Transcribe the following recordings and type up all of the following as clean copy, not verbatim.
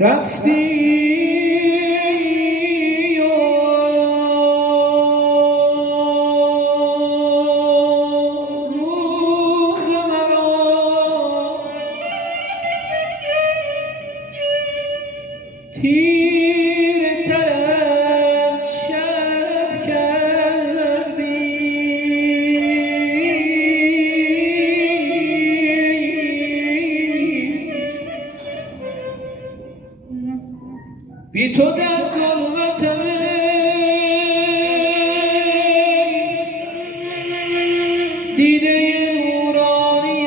رفتی و روز مرا تیره تر از شب کردی بی تو در ظلمتم دیده نورانی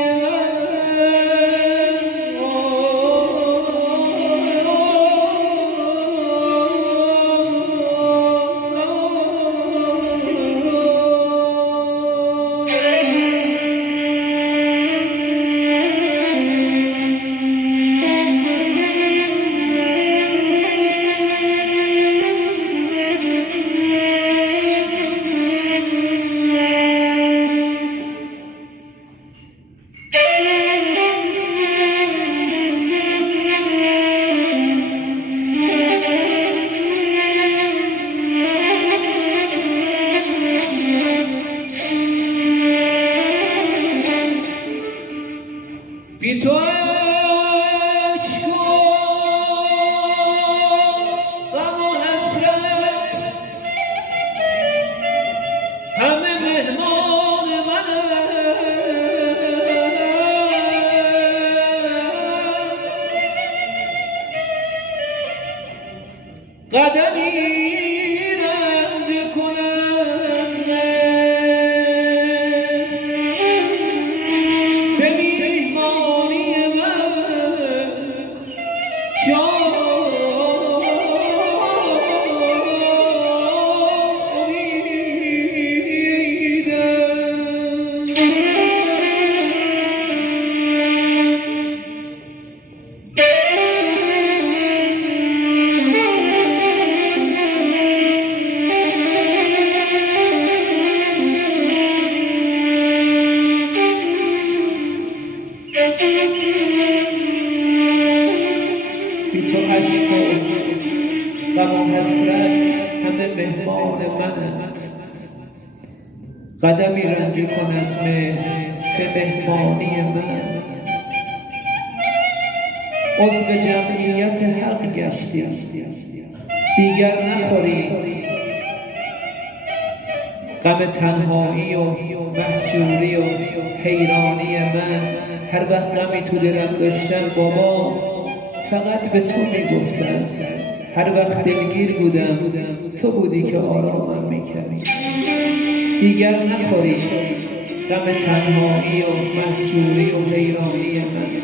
بی تو عشق و غم و حسرت همه مهمان منند. قدمی رنج کنند به میهمانی من بی تو عشق و غم و حسرت همه مهمان منند. قدمی رنج کن از مهر به مهمانی من. عضو جمعیت حق گشتی دیگر نخوری غم تنهایی و مهجوری و حیرانی من. هر وقت غمی تو دلم داشتم بابا فقط به تو میگفتم. هر وقت دلگیر بودم تو بودی که آرامم میکردی. دیگر نخوری غم تنهایی و مهجوری و حیرانی من.